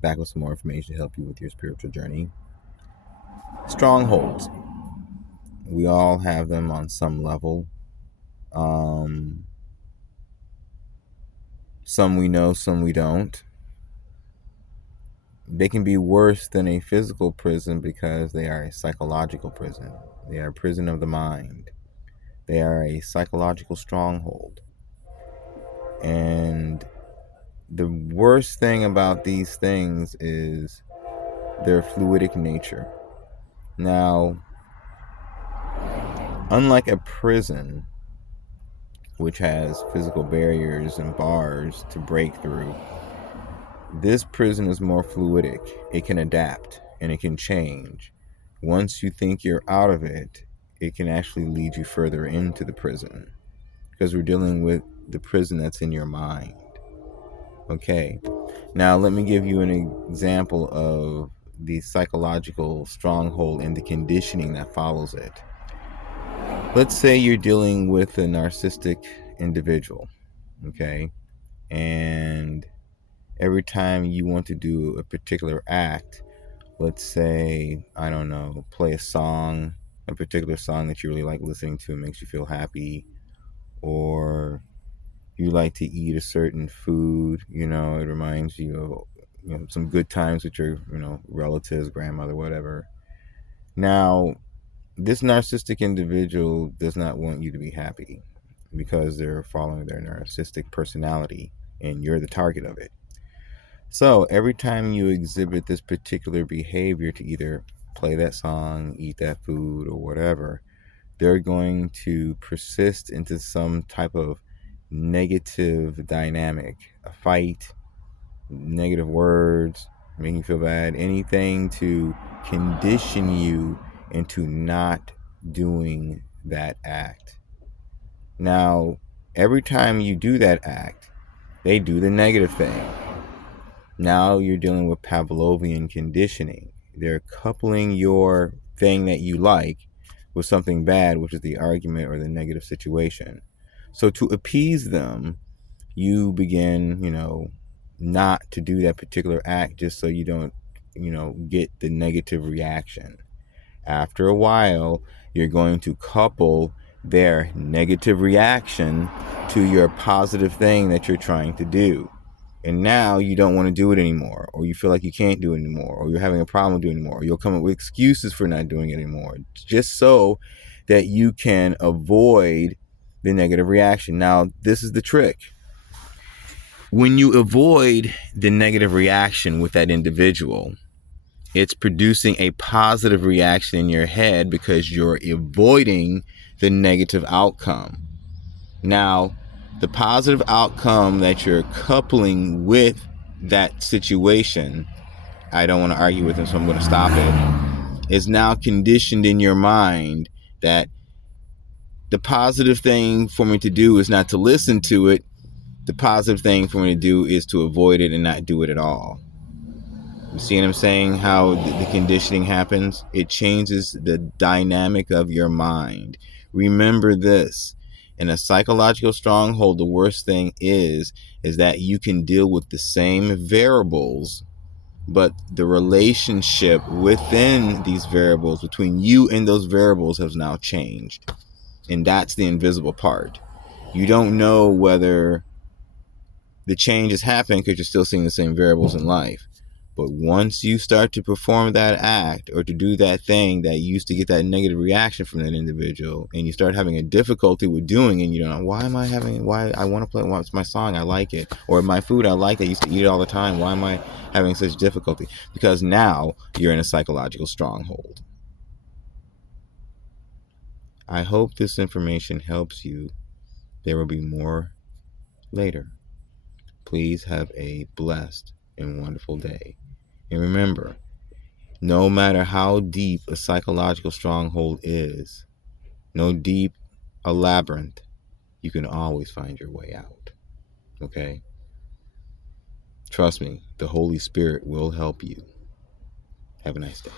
back with some more information to help you with your spiritual journey. Strongholds. We all have them on some level. Some we know, some we don't. They can be worse than a physical prison because they are a psychological prison. They are a prison of the mind. They are a psychological stronghold. And the worst thing about these things is their fluidic nature. Now, unlike a prison, which has physical barriers and bars to break through, this prison is more fluidic. It can adapt and it can change. Once you think you're out of it, it can actually lead you further into the prison because we're dealing with the prison that's in your mind. Okay, now let me give you an example of the psychological stronghold and the conditioning that follows it. Let's say you're dealing with a narcissistic individual, okay? And every time you want to do a particular act, let's say, I don't know, play a particular song that you really like listening to, makes you feel happy, or you like to eat a certain food, it reminds you of some good times with your, relatives, grandmother, whatever. Now, this narcissistic individual does not want you to be happy because they're following their narcissistic personality and you're the target of it. So every time you exhibit this particular behavior to either play that song, eat that food, or whatever, they're going to persist into some type of negative dynamic, a fight, negative words, making you feel bad, anything to condition you into not doing that act. Now, every time you do that act, they do the negative thing. Now you're dealing with Pavlovian conditioning. They're coupling your thing that you like with something bad, which is the argument or the negative situation. So to appease them, you begin, not to do that particular act just so you don't, get the negative reaction. After a while, you're going to couple their negative reaction to your positive thing that you're trying to do. And now you don't want to do it anymore, or you feel like you can't do it anymore, or you're having a problem doing it anymore, or you'll come up with excuses for not doing it anymore, just so that you can avoid the negative reaction. Now, this is the trick. When you avoid the negative reaction with that individual, it's producing a positive reaction in your head because you're avoiding the negative outcome. Now, the positive outcome that you're coupling with that situation, I don't want to argue with him, so I'm going to stop it, is now conditioned in your mind that the positive thing for me to do is not to listen to it. The positive thing for me to do is to avoid it and not do it at all. You see what I'm saying? How the conditioning happens? It changes the dynamic of your mind. Remember this. In a psychological stronghold, the worst thing is that you can deal with the same variables, but the relationship within these variables, between you and those variables, has now changed. And that's the invisible part. You don't know whether the change is happening because you're still seeing the same variables in life. But once you start to perform that act or to do that thing that used to get that negative reaction from that individual, and you start having a difficulty with doing it, and you don't know, why I want to play, what's my song, I like it, or my food, I like it, I used to eat it all the time, why am I having such difficulty? Because now you're in a psychological stronghold. I hope this information helps you. There will be more later. Please have a blessed and wonderful day. And remember, no matter how deep a psychological stronghold is, no deep a labyrinth, you can always find your way out. Okay? Trust me, the Holy Spirit will help you. Have a nice day.